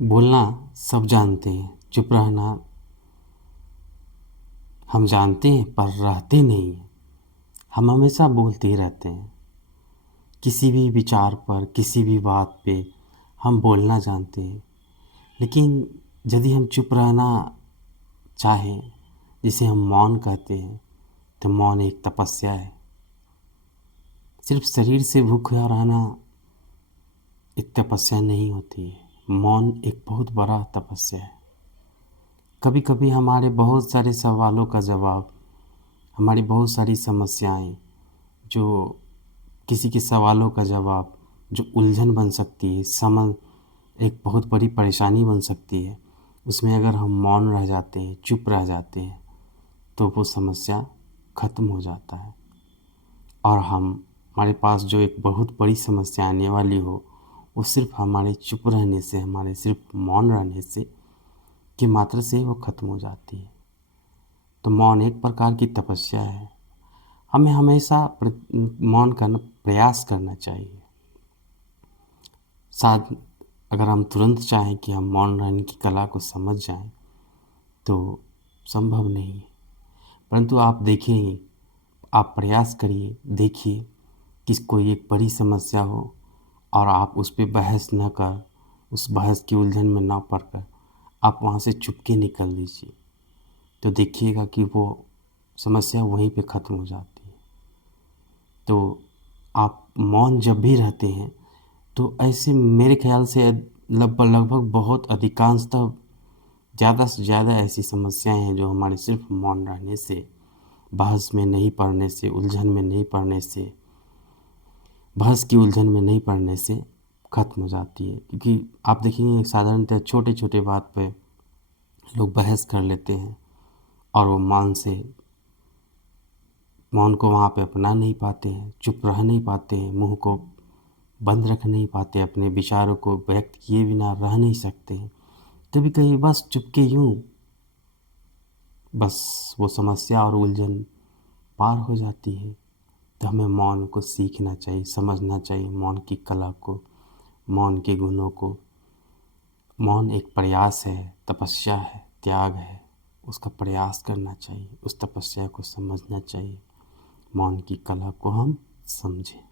बोलना सब जानते हैं, चुप रहना हम जानते हैं पर रहते नहीं हैं। हम हमेशा बोलते ही रहते हैं। किसी भी विचार पर, किसी भी बात पे हम बोलना जानते हैं, लेकिन यदि हम चुप रहना चाहें, जिसे हम मौन कहते हैं, तो मौन एक तपस्या है। सिर्फ शरीर से भूखा रहना एक तपस्या नहीं होती है। मौन एक बहुत बड़ा तपस्या है। कभी कभी हमारे बहुत सारे सवालों का जवाब, हमारी बहुत सारी समस्याएं, जो किसी के सवालों का जवाब जो उलझन बन सकती है, समझ एक बहुत बड़ी परेशानी बन सकती है, उसमें अगर हम मौन रह जाते हैं, चुप रह जाते हैं, तो वो समस्या ख़त्म हो जाता है। और हमारे पास जो एक बहुत बड़ी समस्या आने वाली हो, वो सिर्फ हमारे चुप रहने से, हमारे सिर्फ मौन रहने से की मात्रा से वो ख़त्म हो जाती है। तो मौन एक प्रकार की तपस्या है। हमें हमेशा मौन करना प्रयास करना चाहिए। साथ अगर हम तुरंत चाहें कि हम मौन रहने की कला को समझ जाएं, तो संभव नहीं है। परंतु आप देखिए, आप प्रयास करिए, देखिए कि कोई एक बड़ी समस्या हो और आप उस पे बहस न कर, उस बहस की उलझन में ना पड़कर आप वहाँ से चुपके निकल लीजिए, तो देखिएगा कि वो समस्या वहीं पे ख़त्म हो जाती है। तो आप मौन जब भी रहते हैं, तो ऐसे मेरे ख्याल से लगभग लगभग बहुत अधिकांशतः ज़्यादा से ज़्यादा ऐसी समस्याएं हैं जो हमारे सिर्फ मौन रहने से, बहस में नहीं पड़ने से, उलझन में नहीं पड़ने से, बहस की उलझन में नहीं पड़ने से ख़त्म हो जाती है। क्योंकि आप देखेंगे साधारणतः छोटे छोटे बात पे लोग बहस कर लेते हैं और वो मौन को वहाँ पे अपना नहीं पाते हैं, चुप रह नहीं पाते हैं, मुंह को बंद रख नहीं पाते, अपने विचारों को व्यक्त किए बिना रह नहीं सकते हैं। कभी कभी बस चुपके यूँ बस वो समस्या और उलझन पार हो जाती है। तो हमें मौन को सीखना चाहिए, समझना चाहिए मौन की कला को, मौन के गुणों को। मौन एक प्रयास है, तपस्या है, त्याग है। उसका प्रयास करना चाहिए, उस तपस्या को समझना चाहिए। मौन की कला को हम समझें।